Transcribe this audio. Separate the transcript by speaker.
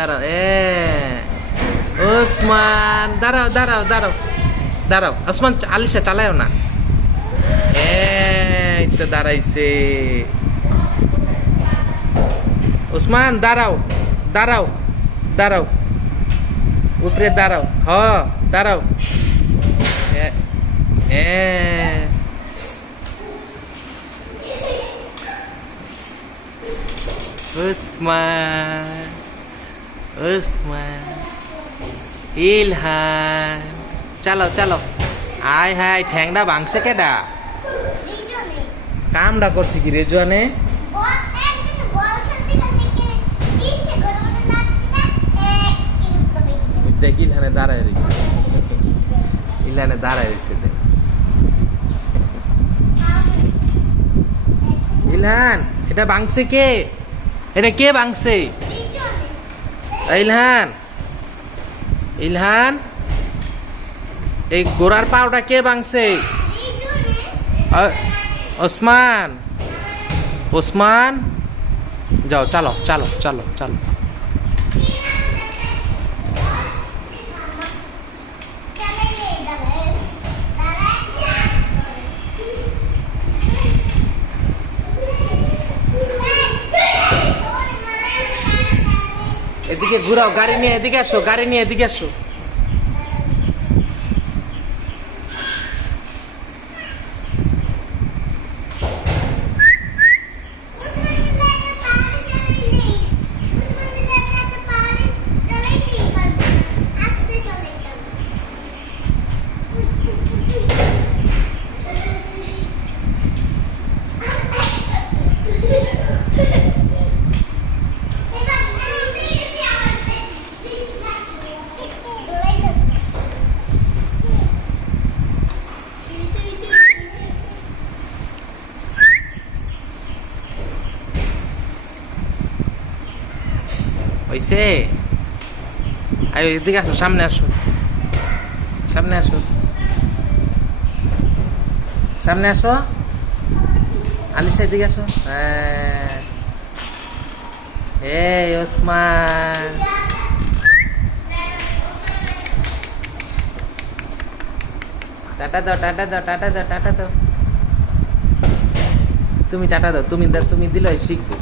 Speaker 1: দাঁড়াও, এ। ওসমান, দাঁড়াও দাঁড়াও দাঁড়াও দাঁড়াও। ওসমান, আলিশা, চালায়ও না। এই তো দাঁড়াইছে। ওসমান, দাঁড়াও দাঁড়াও দাঁড়াও। উপরে দাঁড়াও। হ, দাঁড়াও। এ- উসমান ইলহান চালো চালো আয় হায় ঠ্যাংটা ভাঙছে কেডা? কামটা করছি কি রে
Speaker 2: বেঁধে
Speaker 1: দেখ ইলহানে দাঁড়ায় রয়েছে। ইলহানে দাঁড়ায় রয়েছে দেখ। ইলহান এটা ভাঙছে কে? এটা কে ভাঙছে? ইলহান। ইলহান এই গোড়ার পাওটা কে বাংছে ওসমান। ওসমান যাও চালো চালো চালো চলে। এদিকে ঘুরাও গাড়ি নিয়ে এদিকে আসো গাড়ি নিয়ে এদিকে আসো। হইছে? আয় এদিকে আসো, সামনে আসো। সামনে আসো। সামনে আসো। আলিশা এদিকে আসো। হ্যাঁ। এই, ওসমান। টাটা দাও টাটা দাও টাটা দাও টাটা দাও। তুমি টাটা দাও, তুমি তুমি দিলে শিখবে।